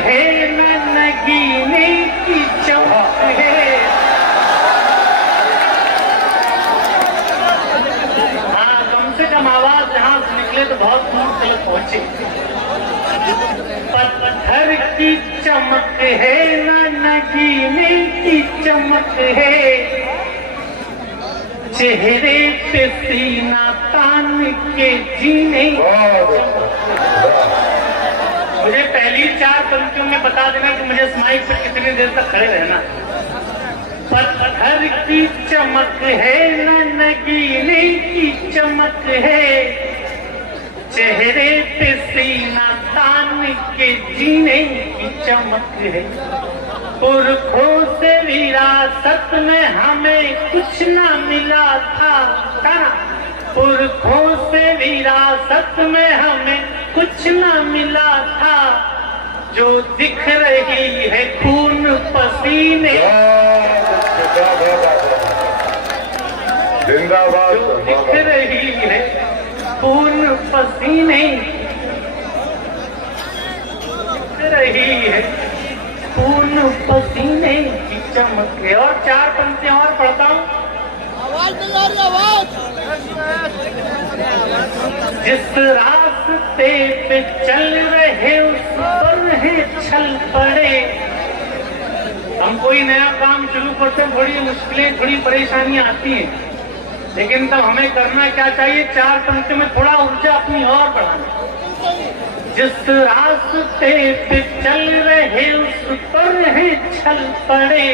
है न नगीने की चमक है। हाँ, कम से कम आवाज जहां से निकले तो बहुत दूर तक पहुंचे। पत्थर की चमक है न नगीने की चमक है, चेहरे पे सीना तान के जीने। मुझे पहली 4 पंक्तियों में बता देना कि मुझे इस माइक पर कितनी देर तक खड़े रहना। पत्थर की चमक है न नगीने की चमक है, चेहरे पे सीना तान के जीने की चमक है। पुरखों से विरासत में हमें कुछ ना मिला था, पुरखों से विरासत में हमें कुछ ना मिला था, जो दिख रही है खून पसीने। जिंदाबाद। जो दिख रही है खून पसीने, दिख रही है खून पसीने की चमक है। और 4 पंक्तियां और पढ़ता हूँ। आवाज जिस रास्ते पे चल रहे उस पर है छल पड़े। हम कोई नया काम शुरू करते हैं, थोड़ी मुश्किलें थोड़ी परेशानियां आती हैं, लेकिन तब हमें करना क्या चाहिए? 4 पंक्तियों में थोड़ा ऊर्जा अपनी और बढ़ाना। जिस रास्ते पे चल रहे उस पर है छल पड़े,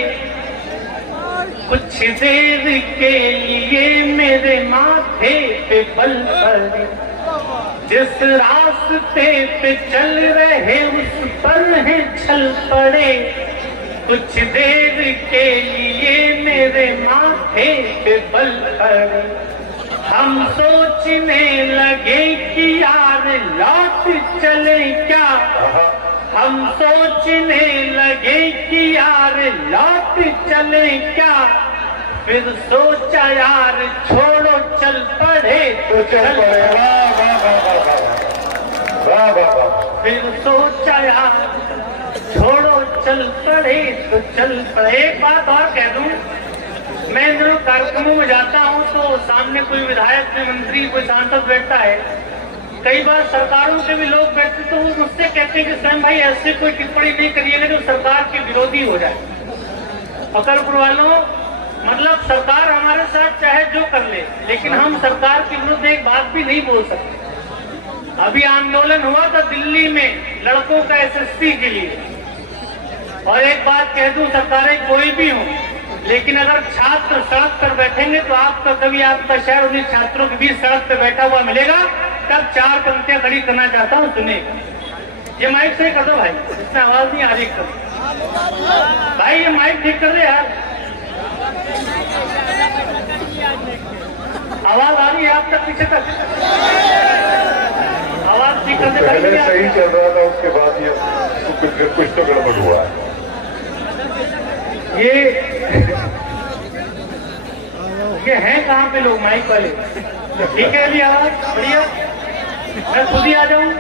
कुछ देर के लिए मेरे माथे पे बल पड़े। जिस रास्ते पे चल रहे उस पर है छल पड़े, कुछ देर के लिए मेरे माथे पे बल पड़े। हम सोचने लगे कि यार लौट चले क्या, हम सोचने लगे कि यार लौट चले क्या, फिर सोचा यार छोड़ो चल पड़े तो चल पड़े। फिर सोचा यार छोड़ो चल पड़े तो चल पड़े। एक बात और कह दूं, मैं इन दिनों कार्यक्रमों में जाता हूं तो सामने कोई विधायक, कोई मंत्री, कोई सांसद बैठता है, कई बार सरकारों के भी लोग बैठते तो वो मुझसे कहते हैं कि स्वयं भाई ऐसे कोई टिप्पणी नहीं करिएगा जो सरकार के विरोधी हो जाए। फकरपुर वालों, मतलब सरकार हमारे साथ चाहे जो कर ले, लेकिन हम सरकार के विरुद्ध एक बात भी नहीं बोल सकते। अभी आंदोलन हुआ था दिल्ली में लड़कों का एसएससी के लिए, और एक बात कह दूं, सरकारें कोई भी हो, लेकिन अगर छात्र सड़क पर बैठेंगे तो आपका कभी आपका शहर उन्हीं छात्रों के बीच सड़क पर बैठा हुआ मिलेगा। तब 4 पंक्तियां खड़ी करना चाहता हूँ, सुनिएगा। ये माइक सही कर दो भाई, इसमें आवाज नहीं आ रही। कर भाई ये माइक ठीक कर दे यार, आवाज आ रही है आप तक, पीछे तक आवाज ठीक कर दे। पहले सही चल रहा था, उसके बाद ये कुछ तो गड़बड़ हुआ है। ये है कहाँ पे लोग माइक वाले? ठीक है अभी आवाज बढ़िया, मैं खुद ही आ जाऊं।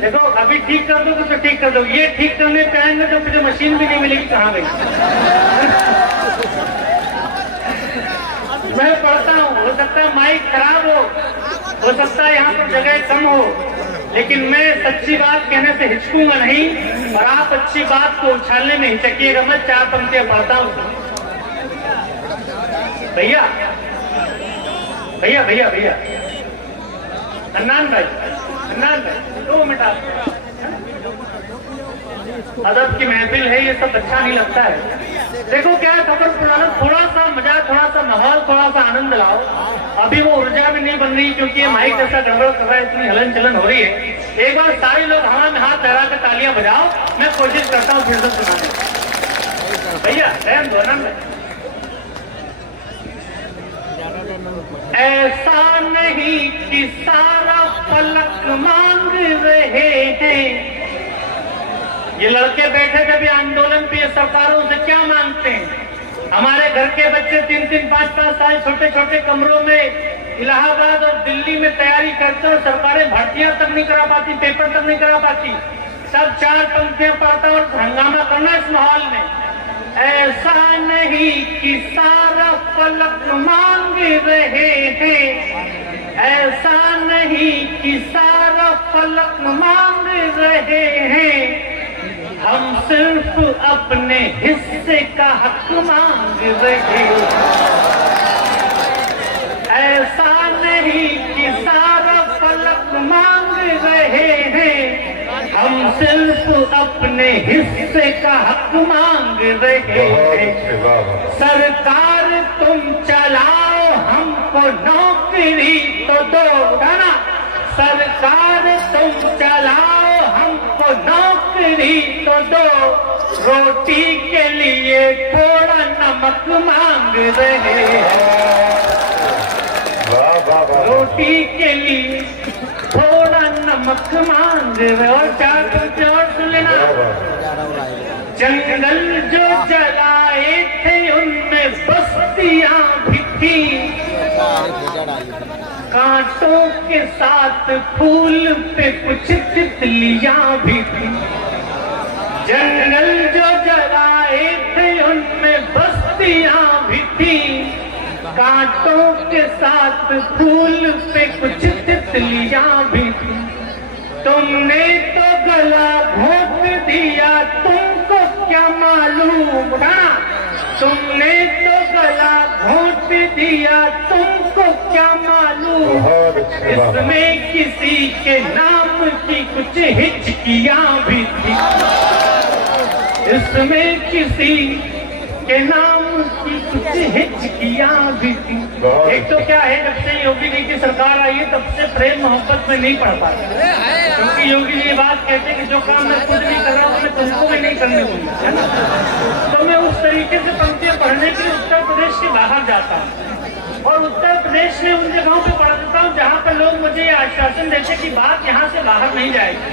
देखो अभी ठीक कर दो तो ठीक कर दो, ये ठीक करने पे आएंगे तो मुझे मशीन भी नहीं मिलेगी, कहाँ गई? मैं पढ़ता हूँ, हो सकता है माइक खराब हो सकता है यहाँ पर जगह कम हो, लेकिन मैं सच्ची बात कहने से हिचकूंगा नहीं, और आप अच्छी बात को उछालने में हिचकिएगा। मैं 4 पंक्तियां पढ़ता हूँ। भैया भैया भैया भैया अन्नान भाई, 2 मिनट आप, अदब की महफिल है, ये सब अच्छा नहीं लगता है। देखो क्या खबर पुराना, थोड़ा सा मजाक, थोड़ा सा माहौल, थोड़ा सा आनंद लाओ। अभी वो ऊर्जा भी नहीं बन रही क्योंकि ये माइक ऐसा गड़बड़ कर रहा है, इतनी हलन चलन हो रही है। एक बार सारे लोग हवा में हाथ लहरा कर तालियां बजाओ, मैं कोशिश करता हूँ फिर से सुनाने। भैया रहन दो ना, ऐसा नहीं कि सारा पलक मांग रहे हैं। ये लड़के बैठे थे भी आंदोलन पे, ये सरकारों से क्या मांगते हैं? हमारे घर के बच्चे 3-3, 5-5 साल छोटे छोटे कमरों में इलाहाबाद और दिल्ली में तैयारी करते और सरकारें भर्तियां तक नहीं करा पाती, पेपर तक नहीं करा पाती, सब 4 पंक्तियां पढ़ता और हंगामा करना इस माहौल में। ऐसा नहीं कि सारा फलक मांग रहे हैं, ऐसा नहीं कि सारा फलक मांग रहे हैं, हम सिर्फ अपने हिस्से का हक मांग रहे हैं। ऐसा नहीं कि सारा फलक मांग रहे हैं, हम सिर्फ अपने हिस्से का हक मांग रहे हैं। सरकार तुम चलाओ हमको नौकरी तो दो, ना सरकार तुम चलाओ हमको नौकरी तो दो, रोटी के लिए थोड़ा नमक मांग रहे हैं, रोटी के लिए थोड़ा नमक मांग रहे। और 4 पंक्ति और सुन लेना। जंगल जो जलाए थे उनमें बस्तियां भी थी, कांटों के साथ फूल पे कुछ तितलियां भी थी। जंगल जो जलाए थे उनमें बस्तियां भी थी, कांटों के साथ फूल पे कुछ तितलियां भी थी। तुमने तो गला घोट दिया, तुमको क्या मालूम, ना तुमने तो गला घोट दिया, तुमको क्या मालूम, इसमें किसी के नाम की कुछ हिचकियां भी थी, इसमें किसी के नाम की कुछ हिचकियां भी थी। एक तो क्या है, जब से योगी जी की सरकार आई है तब से प्रेम मोहब्बत में नहीं पढ़ पाते, क्योंकि योगी जी ये बात कहते हैं कि जो काम मैं खुद नहीं कर रहा हूँ मैं तुमको भी नहीं करने दूंगा, है ना। तो मैं उस तरीके से पंक्तियां पढ़ने के लिए उत्तर प्रदेश के बाहर जाता हूँ और उत्तर प्रदेश में उन जगहों पे पढ़ देता हूँ जहाँ पर लोग मुझे ये आश्वासन देते कि बात यहाँ से बाहर नहीं जाएगी।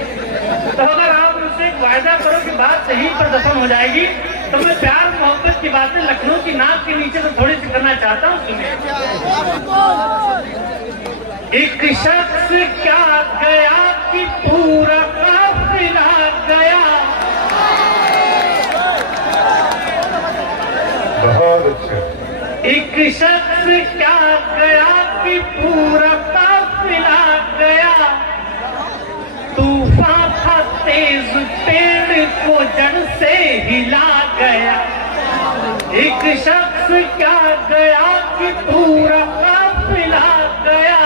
तो अगर आप उनसे वायदा करो कि बात सही पर दफन हो जाएगी, तो मैं प्यार मोहब्बत की बातें लखनऊ की नाक के नीचे तो थोड़ी सी करना चाहता हूँ। सुनिए। एक शख्स क्या गया कि पूरा काफिला गया, बहुत अच्छा। एक शख्स क्या गया कि पूरा काफिला गया, तूफान था तेज पेड़ को जड़ से हिला गया। एक शख्स क्या गया कि पूरा काफिला गया,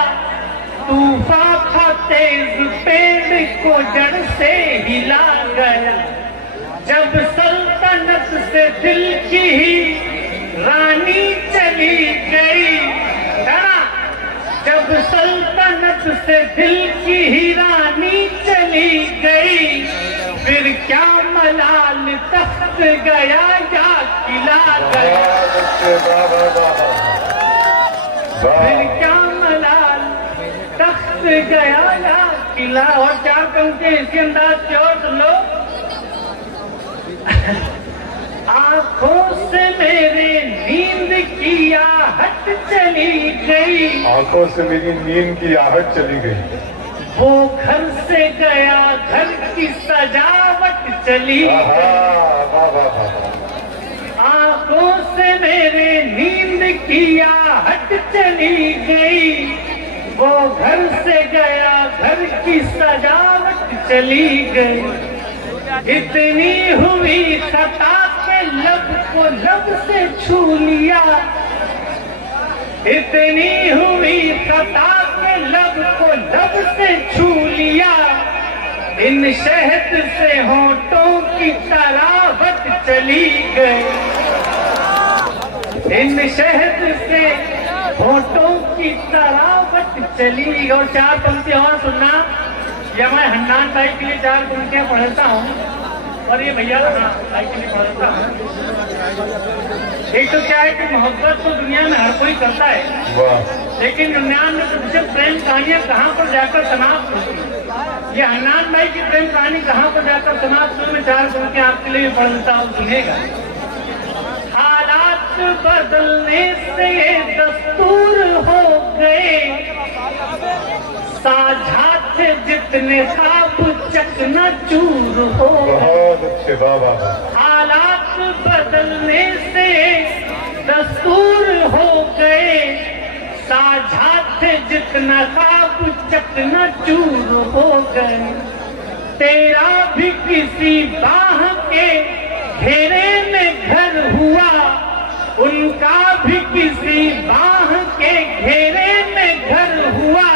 तूफान था तेज पेड़ को जड़ से हिला गया। जब सल्तनत से दिल की ही रानी चली गई, जब सल्तनत से दिल की ही रानी चली गई, फिर क्या मलाल तख्त गया या किला गया, फिर क्या मलाल तख्त गया या किला। और 4 पंक्ति इसी अंदाज के और सुन लो। आंखों से मेरे नींद की आहट चली गई, आंखों से मेरी नींद की आहट चली गई, वो घर से गया घर की सजावट चली गई। आंखों से मेरे नींद की आहट चली गई, वो घर से गया घर की सजावट चली गई। इतनी हुई खता के लब को लब से छू लिया, इतनी हुई खता के लब को लब से छू लिया, इन शहद से होठों की तरावट चली गई, इन शहद से होठों की तरावट चली। और 4 पंक्ति और सुनना। या मैं हन्नान भाई के लिए 4 पंक्तियां पढ़ता हूँ और ये भैया भाई के लिए पढ़ता हूँ। एक तो क्या है कि मोहब्बत तो दुनिया में हर कोई करता है, लेकिन 99% प्रेम कहानियां कहाँ पर जाकर समाप्त होती है। ये हन्नान भाई की प्रेम कहानी कहाँ पर जाकर समाप्त हुई, मैं 4 पंक्तियां आपके लिए भी पढ़ देता हूँ, सुनेगा। हालात बदलने से दस्तूर हो गए, साझा थे जितने ख्वाब चकनाचूर हो गए। बहुत अच्छे, वाह वाह। हालात बदलने से दस्तूर हो गए, साझा थे जितना ख्वाब चकनाचूर हो गए। तेरा भी किसी बाह के घेरे में घर हुआ, उनका भी किसी बाह के घेरे में घर हुआ।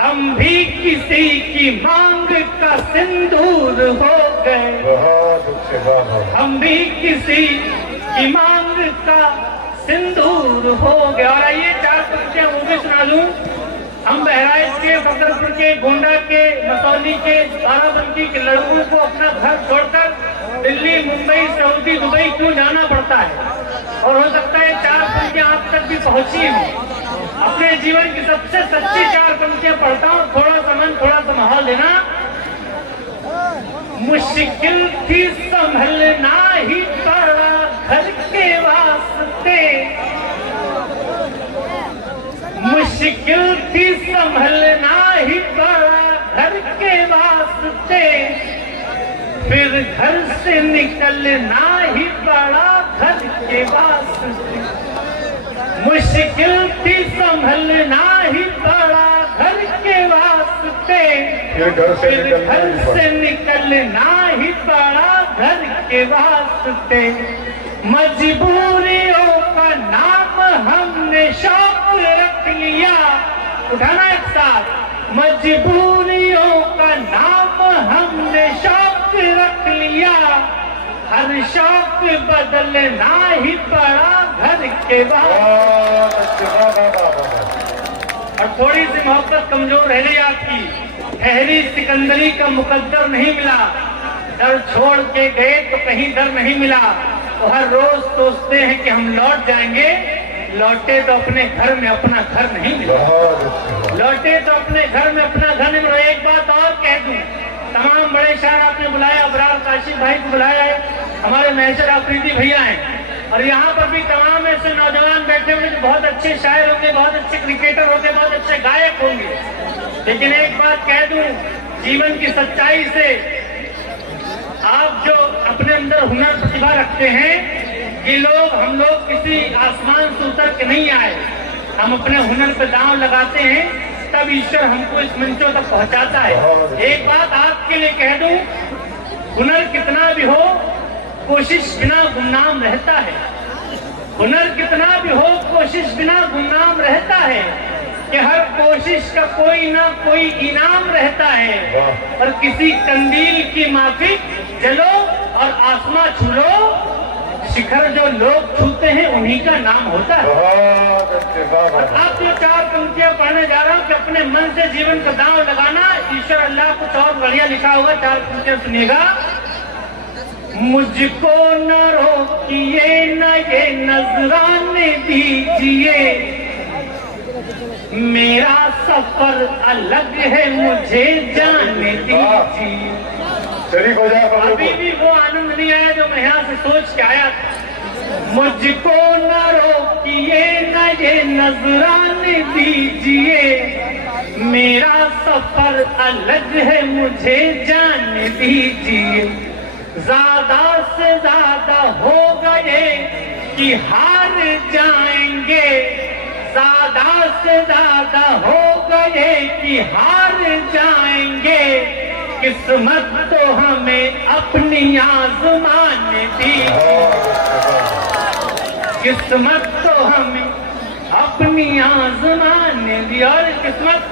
हम भी किसी की मांग का सिंदूर हो गए, बहुत अच्छे, वाह वाह। हम भी किसी की मांग का सिंदूर हो गए। और आइए 4 पंक्तियां वो भी सुना दूं। हम बहराइच के, फकरपुर के, गोंडा के, मसौली के, बाराबंकी के लड़कों को अपना घर छोड़कर दिल्ली, मुंबई, सऊदी, दुबई क्यों जाना पड़ता है? और हो सकता है 4 पंक्तियां आप तक भी पहुंची हो। अपने जीवन की सबसे सच्ची 4 पंक्तियां पढ़ता हूँ, थोड़ा सा मन, थोड़ा सा माहौल देना। मुश्किल थी संभलना ही पड़ा घर के वास्ते, मुश्किल थी संभलना ही पड़ा घर के वास्ते, फिर घर से निकलना ही पड़ा घर के वास्ते। मुश्किल थी संभलना ही पड़ा घर के वास्ते, फिर घर से निकलना ही पड़ा घर के वास्ते। मजबूरियों का नाम हमने शौक रख लिया, उठाना एक साथ। मजबूरियों का नाम हमने शौक रख लिया, हर शौक बदलना ही पड़ा घर के बाद। और थोड़ी सी मोहब्बत कमजोर रह गई आपकी, ठहरी सिकंदरी का मुकद्दर नहीं मिला, दर छोड़ के गए तो कहीं दर नहीं मिला। तो हर रोज सोचते हैं कि हम लौट जाएंगे, लौटे तो अपने घर में अपना घर नहीं मिला, लौटे तो अपने घर में अपना घर नहीं मिला। एक बात और कह दूं, तमाम बड़े शायर आपने बुलाया, अबरार काशिफ भाई को बुलाया है, हमारे महशर आफरीदी भैया हैं, और यहाँ पर भी तमाम ऐसे नौजवान बैठे होंगे जो बहुत अच्छे शायर होंगे, बहुत अच्छे क्रिकेटर होंगे, बहुत अच्छे गायक होंगे। लेकिन एक बात कह दूं, जीवन की सच्चाई से, आप जो अपने अंदर हुनर प्रतिभा रखते हैं, ये लोग, हम लोग किसी आसमान से उतर के नहीं आए, हम अपने हुनर पे दांव लगाते हैं, तब ईश्वर हमको इस मंचों तक पहुंचाता है। एक बात आपके लिए कह दूं, हुनर कितना भी हो, कोशिश बिना गुमनाम रहता है। हुनर कितना भी हो, कोशिश बिना गुमनाम रहता है, कि हर कोशिश का कोई ना कोई इनाम रहता है। और किसी कंदील की माफिक चलो और आसमां छू लो, शिखर जो लोग छूते हैं उन्हीं का नाम होता है। आप जो 4 पंक्तियां पढ़ने जा रहा हूँ कि अपने मन से जीवन का दांव लगाना, ईश्वर अल्लाह कुछ और बढ़िया लिखा हुआ। 4 पंक्तियां सुनिएगा। मुझको न रोकिए न ये नजराने दीजिए, मेरा सफर अलग है मुझे जाने दीजिए। अभी भी वो आनंद नहीं आया जो मैं यहाँ से सोच के आया था। मुझको न रोकिए न ये नजराने दीजिए, मेरा सफर अलग है मुझे जाने दीजिए। ज्यादा से ज्यादा हो गए कि हार जाएंगे, ज्यादा से ज्यादा हो गए कि हार जाएंगे, किस्मत तो हमें अपनी आजमाने दीजिए, किस्मत तो हमें अपनी आजमाने दी। और किस्मत,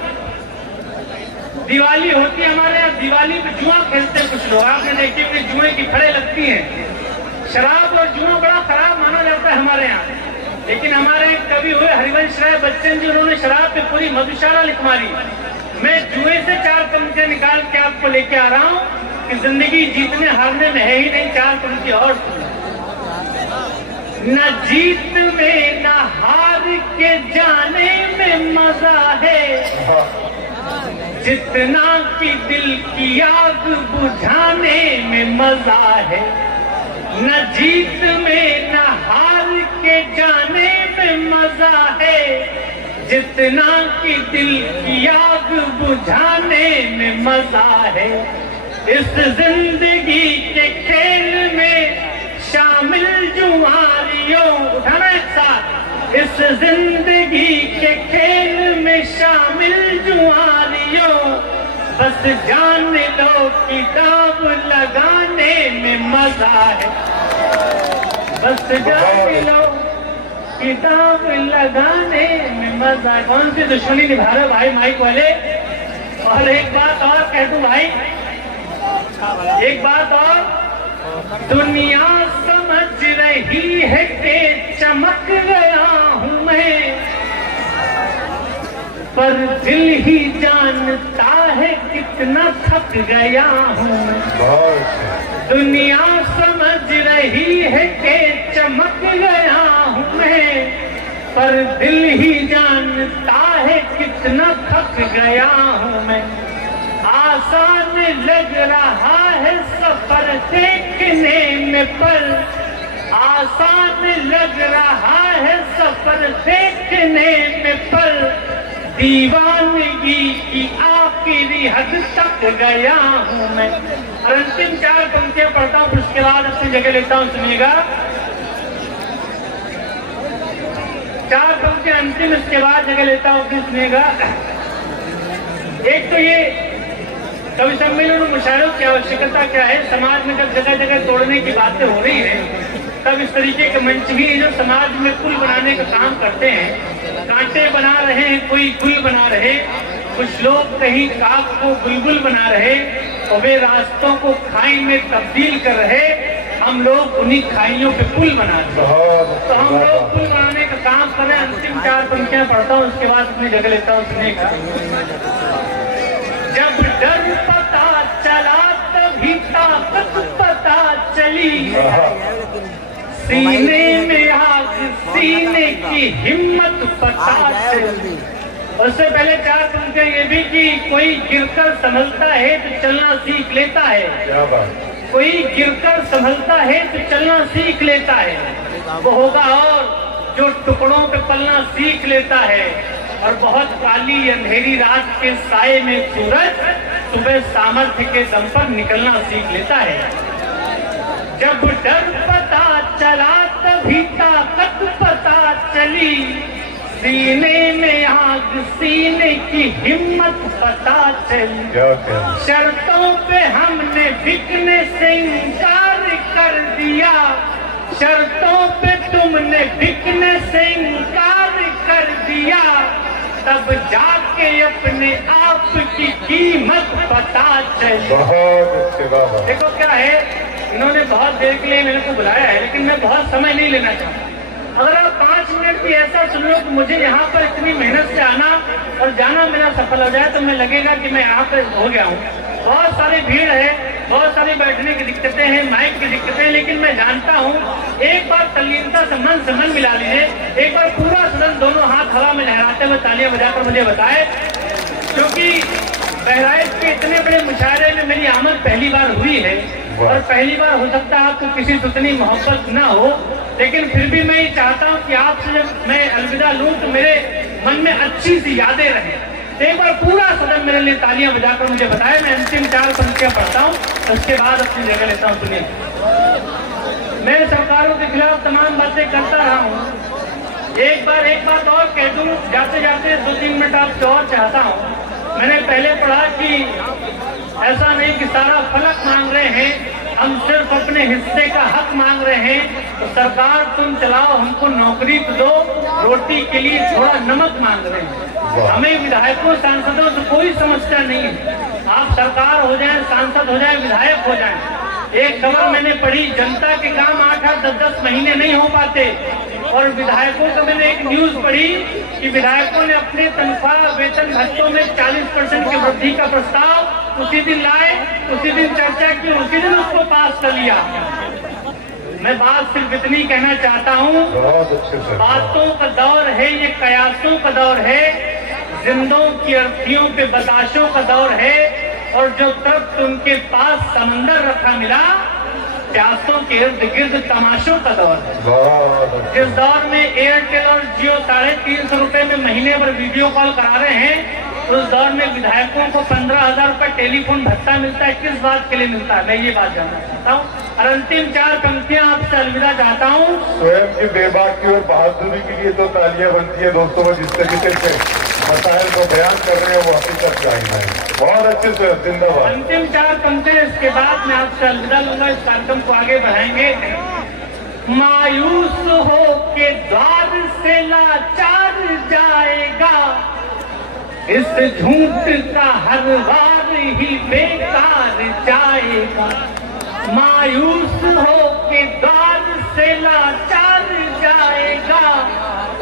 दिवाली होती है हमारे यहाँ, दिवाली पे जुआ खेलते हैं कुछ लोग, आपने देखी होगी जुए की खड़े लगती हैं। शराब और जुआ बड़ा खराब माना जाता है हमारे यहाँ, लेकिन हमारे एक कवि हुए हरिवंश राय बच्चन जी, उन्होंने शराब पे पूरी मधुशाला लिख मारी। मैं जुए से 4 पंक्तियां निकाल के आपको लेके आ रहा हूँ कि जिंदगी जीतने हारने में है ही नहीं। 4 पंक्तियां और न जीत में न हार के जाने में मजा है, जितना कि दिल की आग बुझाने में मजा है। न जीत में न हार के जाने में मजा है जितना कि दिल की आग बुझाने में मजा है। इस जिंदगी के खेल में शामिल जुआरियों, उठाना एक साथ, इस जिंदगी के खेल में शामिल जुआरियों, बस जान लो कि दाव लगाने में मजा है। बस जान लो कि दाव लगाने में मजा है। कौन सी दुश्मनी निभा रहे भाई माइक वाले? और एक बात और कह दूं भाई, एक बात और, दुनिया समझ रही है कि चमक गया हूं मैं, पर दिल ही जानता है कितना थक गया हूं मैं। दुनिया समझ रही है कि चमक गया हूं मैं, पर दिल ही जानता है कितना थक गया हूं मैं। आसान लग रहा है सफर देखने में, पर आसान लग रहा है सफर देखने में, पर दीवानगी की आखिरी हद तक गया हूं मैं। और अंतिम 4 पंक्तियां पढ़ता हूं, उसके बाद अपनी जगह लेता हूं, सुनिएगा। 4 पंक्तियां अंतिम, इसके बाद जगह लेता हूं, फिर सुनिएगा। एक तो ये कवि सम्मेलन और मुशायरों की आवश्यकता क्या है। समाज में जब जगह जगह तोड़ने की बातें हो रही हैं, तब इस तरीके के मंच भी जो समाज में पुल बनाने का काम करते हैं, कांटे बना रहे हैं, कोई गुल बना रहे, कुछ लोग कहीं काक को बुलबुल बना रहे, और वे रास्तों को खाई में तब्दील कर रहे, हम लोग उन्हीं खाइयों पे पुल बनाते हैं। तो हम लोग पुल बनाने का काम कर रहे हैं। अंतिम 4 पंक्तियां पढ़ता हूँ, उसके बाद अपनी जगह लेता हूँ, सुनिएगा। जब डर पता चला तभी ताकत पता चली, सीने में आग सीने की हिम्मत पता चली। उससे पहले 4 पंक्तियां ये भी कि कोई गिरकर संभलता है तो चलना सीख लेता है। क्या बात? कोई गिरकर संभलता है तो चलना सीख लेता है, वो होगा और जो टुकड़ों पे पलना सीख लेता है। और बहुत काली अंधेरी रात के साए में सूरज सुबह सामर्थ्य के दम पर निकलना सीख लेता है। जब डर पता चला तभी ताकत पता चली, सीने में आग सीने की हिम्मत पता चली। शर्तों पे हमने बिकने से इनकार कर दिया, शर्तों पे तुमने बिकने से इनकार कर दिया, तब जाके अपने आप की कीमत पता चली। बहुत अच्छे बाबा। देखो क्या है, इन्होंने बहुत देर के लिए मेरे को बुलाया है, लेकिन मैं बहुत समय नहीं लेना चाहता। अगर आप 5 मिनट भी ऐसा सुन लो कि मुझे यहाँ पर इतनी मेहनत से आना और जाना मेरा सफल हो जाए, तो मैं लगेगा कि मैं यहाँ पर हो गया हूँ। बहुत सारी भीड़ है, बहुत सारी बैठने की दिक्कतें हैं, माइक की दिक्कतें हैं, लेकिन मैं जानता हूँ एक बार तल्लीनता से मन मिला लीजिए। एक बार पूरा सदन दोनों हाथ हवा में लहराते हुए तालियां बजाकर मुझे बताए, क्योंकि बहराइच के इतने बड़े मुशायरे में मेरी आमद पहली बार हुई है। और पहली बार हो सकता है आपको किसी से उतनी मोहब्बत ना हो, लेकिन फिर भी मैं ये चाहता हूँ कि आपसे जब मैं अलविदा लूँ तो मेरे मन में अच्छी सी यादें रहें। एक बार पूरा सदन मेरे लिए तालियां बजाकर मुझे बताए। मैं अंतिम 4 पंक्तियां पढ़ता हूँ, उसके बाद अपनी जगह लेता हूँ। सुनिए, मैं सरकारों के खिलाफ तमाम बातें करता रहा हूँ। एक बात और कह दूं, जाते जाते 2-3 मिनट आपसे और चाहता हूँ। मैंने पहले पढ़ा कि ऐसा नहीं कि सारा फलक मांग रहे हैं, हम सिर्फ अपने हिस्से का हक मांग रहे हैं। तो सरकार तुम चलाओ, हमको नौकरी तो दो, रोटी के लिए थोड़ा नमक मांग रहे हैं। हमें विधायकों सांसदों से कोई समस्या नहीं है, आप सरकार हो जाए, सांसद हो जाए, विधायक हो जाए। एक खबर मैंने पढ़ी, जनता के काम 8-8, 10-10 महीने नहीं हो पाते, और विधायकों का मैंने एक न्यूज पढ़ी कि विधायकों ने अपने तनख्वाह वेतन भत्तों में 40% की वृद्धि का प्रस्ताव उसी दिन लाए, उसी दिन चर्चा की, उसी दिन उसको पास कर लिया। मैं बात सिर्फ इतनी कहना चाहता हूँ, बातों का दौर है ये, कयासों का दौर है, जिंदों की अर्थियों पे बताशों का दौर है। और जो तब उनके पास समंदर रखा मिला, प्यासों के इर्द गिर्द तमाशों का दौर है। बहुत अच्छा। जिस दौर में एयरटेल और जियो 350 रुपए में महीने भर वीडियो कॉल करा रहे हैं, उस दौर में विधायकों को 15,000 रुपए टेलीफोन भत्ता मिलता है। किस बात के लिए मिलता है, मैं ये बात जानना चाहता हूँ। और अंतिम 4 पंक्तियां आपसे अलविदा चाहता हूँ। स्वयं की बेबाकी और बहादुरी के लिए तो तालियां बनती है दोस्तों को, जिस तरीके से मसाइल को बयान कर रहे हैं वो हकीकत का आईना है। बहुत अच्छे से, जिंदाबाद। अंतिम 4 पंक्तियां, इसके बाद मैं आपसे अलविदा लूंगा। इस कार्यक्रम को आगे बढ़ाएंगे। मायूस हो के द्वार से लाचार जाएगा, इस झूठ का हर वार ही बेकार जाएगा। मायूस हो के द्वार से लाचार जाएगा,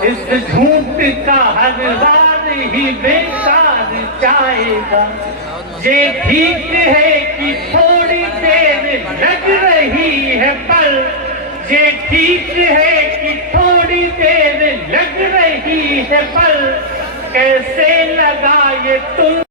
इस झूठ का हर वार ही बेकार जाएगा। ये ठीक है कि थोड़ी देर लग रही है, पर ये ठीक है कि थोड़ी देर लग रही है, पर कैसे लगा ये तुम